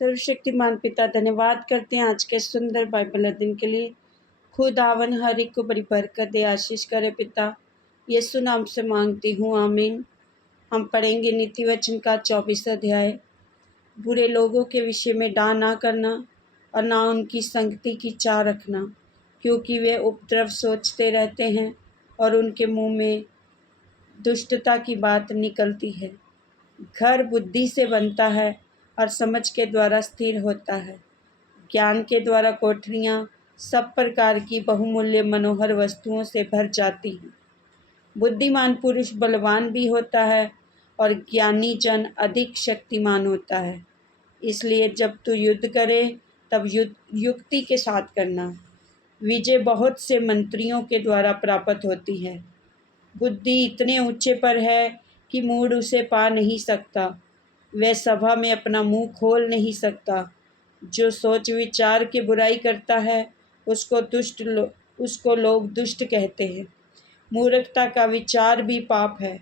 सर्वशक्तिमान पिता धन्यवाद करते हैं आज के सुंदर बाइबल अध्ययन के लिए। खुदावन हर एक को बड़ी बरकत दे, आशीष करे पिता। यीशु नाम से मांगती हूँ, आमीन। हम पढ़ेंगे नीति वचन का 24 अध्याय। बुरे लोगों के विषय में डाह ना करना और ना उनकी संगति की चाह रखना, क्योंकि वे उपद्रव सोचते रहते हैं और उनके मुंह में दुष्टता की बात निकलती है। घर बुद्धि से बनता है और समझ के द्वारा स्थिर होता है। ज्ञान के द्वारा कोठरियाँ सब प्रकार की बहुमूल्य मनोहर वस्तुओं से भर जाती हैं। बुद्धिमान पुरुष बलवान भी होता है और ज्ञानी जन अधिक शक्तिमान होता है। इसलिए जब तू युद्ध करे तब युक्ति के साथ करना। विजय बहुत से मंत्रियों के द्वारा प्राप्त होती है। बुद्धि इतने ऊंचे पर है कि मूढ़ उसे पा नहीं सकता। वह सभा में अपना मुंह खोल नहीं सकता। जो सोच विचार की बुराई करता है उसको लोग दुष्ट कहते हैं। मूर्खता का विचार भी पाप है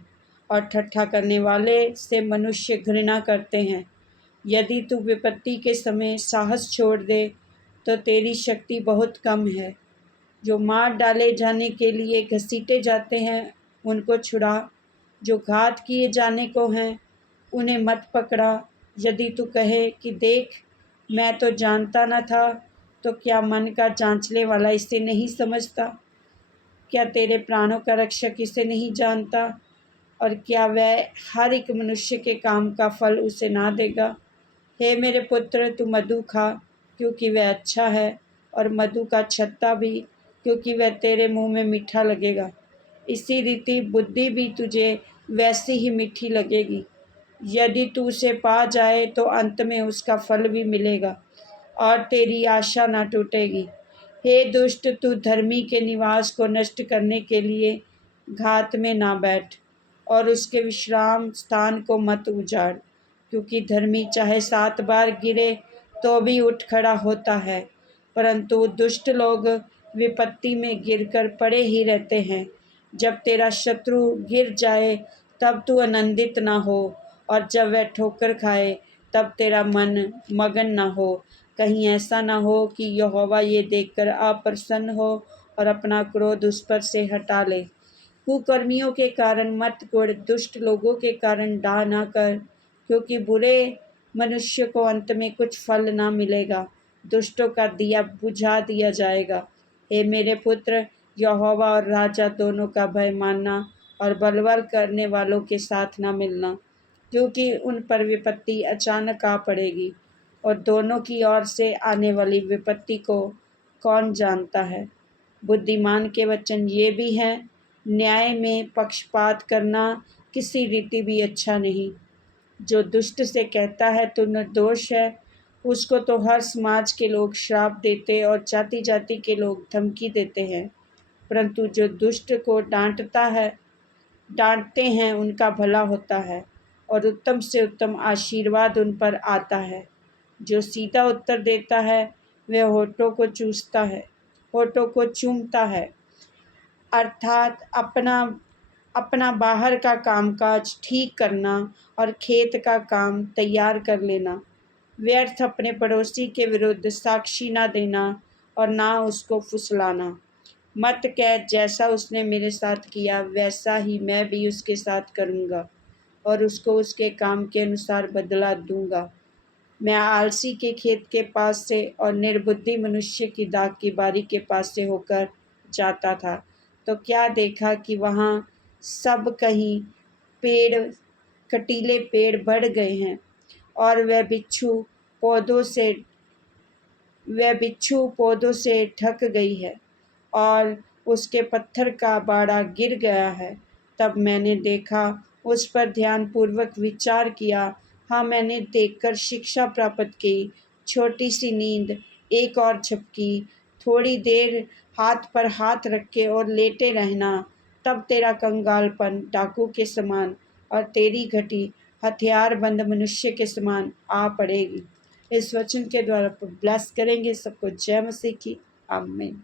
और ठट्ठा करने वाले से मनुष्य घृणा करते हैं। यदि तू विपत्ति के समय साहस छोड़ दे तो तेरी शक्ति बहुत कम है। जो मार डाले जाने के लिए घसीटे जाते हैं उनको छुड़ा। जो घात किए जाने को हैं उन्हें मत पकड़ा। यदि तू कहे कि देख, मैं तो जानता न था, तो क्या मन का जांचने वाला इसे नहीं समझता? क्या तेरे प्राणों का रक्षक इसे नहीं जानता? और क्या वह हर एक मनुष्य के काम का फल उसे ना देगा? हे मेरे पुत्र, तू मधु खा, क्योंकि वह अच्छा है, और मधु का छत्ता भी, क्योंकि वह तेरे मुंह में मीठा लगेगा। इसी रीति बुद्धि भी तुझे वैसी ही मीठी लगेगी। यदि तू उसे पा जाए तो अंत में उसका फल भी मिलेगा और तेरी आशा न टूटेगी। हे दुष्ट, तू धर्मी के निवास को नष्ट करने के लिए घात में ना बैठ और उसके विश्राम स्थान को मत उजाड़, क्योंकि धर्मी चाहे 7 बार गिरे तो भी उठ खड़ा होता है, परंतु दुष्ट लोग विपत्ति में गिरकर पड़े ही रहते हैं। जब तेरा शत्रु गिर जाए तब तू आनंदित ना हो, और जब वह ठोकर खाए तब तेरा मन मगन ना हो। कहीं ऐसा ना हो कि यहोवा ये देखकर अप्रसन्न हो और अपना क्रोध उस पर से हटा ले। कुकर्मियों के कारण मत कुढ़, दुष्ट लोगों के कारण डाह ना कर, क्योंकि बुरे मनुष्य को अंत में कुछ फल ना मिलेगा। दुष्टों का दिया बुझा दिया जाएगा। हे मेरे पुत्र, यहोवा और राजा दोनों का भय मानना और बलवा करने वालों के साथ ना मिलना, क्योंकि उन पर विपत्ति अचानक आ पड़ेगी, और दोनों की ओर से आने वाली विपत्ति को कौन जानता है। बुद्धिमान के वचन ये भी हैं, न्याय में पक्षपात करना किसी रीति भी अच्छा नहीं। जो दुष्ट से कहता है तो निर्दोष है, उसको तो हर समाज के लोग श्राप देते और जाति जाति के लोग धमकी देते हैं, परंतु जो दुष्ट को डांटते हैं उनका भला होता है और उत्तम से उत्तम आशीर्वाद उन पर आता है। जो सीधा उत्तर देता है वह होठों को चूमता है, अर्थात अपना बाहर का कामकाज ठीक करना और खेत का काम तैयार कर लेना। व्यर्थ अपने पड़ोसी के विरुद्ध साक्षी ना देना और ना उसको फुसलाना। मत कह, जैसा उसने मेरे साथ किया वैसा ही मैं भी उसके साथ करूँगा और उसको उसके काम के अनुसार बदला दूंगा। मैं आलसी के खेत के पास से और निर्बुद्धि मनुष्य की दाख की बारी के पास से होकर जाता था, तो क्या देखा कि वहाँ सब कहीं कटीले पेड़ बढ़ गए हैं, और वह बिच्छू पौधों से ढक गई है और उसके पत्थर का बाड़ा गिर गया है। तब मैंने देखा, उस पर ध्यानपूर्वक विचार किया। हाँ, मैंने देखकर शिक्षा प्राप्त की। छोटी सी नींद, एक और झपकी, थोड़ी देर हाथ पर हाथ रखे और लेटे रहना। तब तेरा कंगालपन डाकू के समान और तेरी घटी हथियारबंद मनुष्य के समान आ पड़ेगी। इस वचन के द्वारा ब्लेस करेंगे सबको। जय मसीह की। आमीन।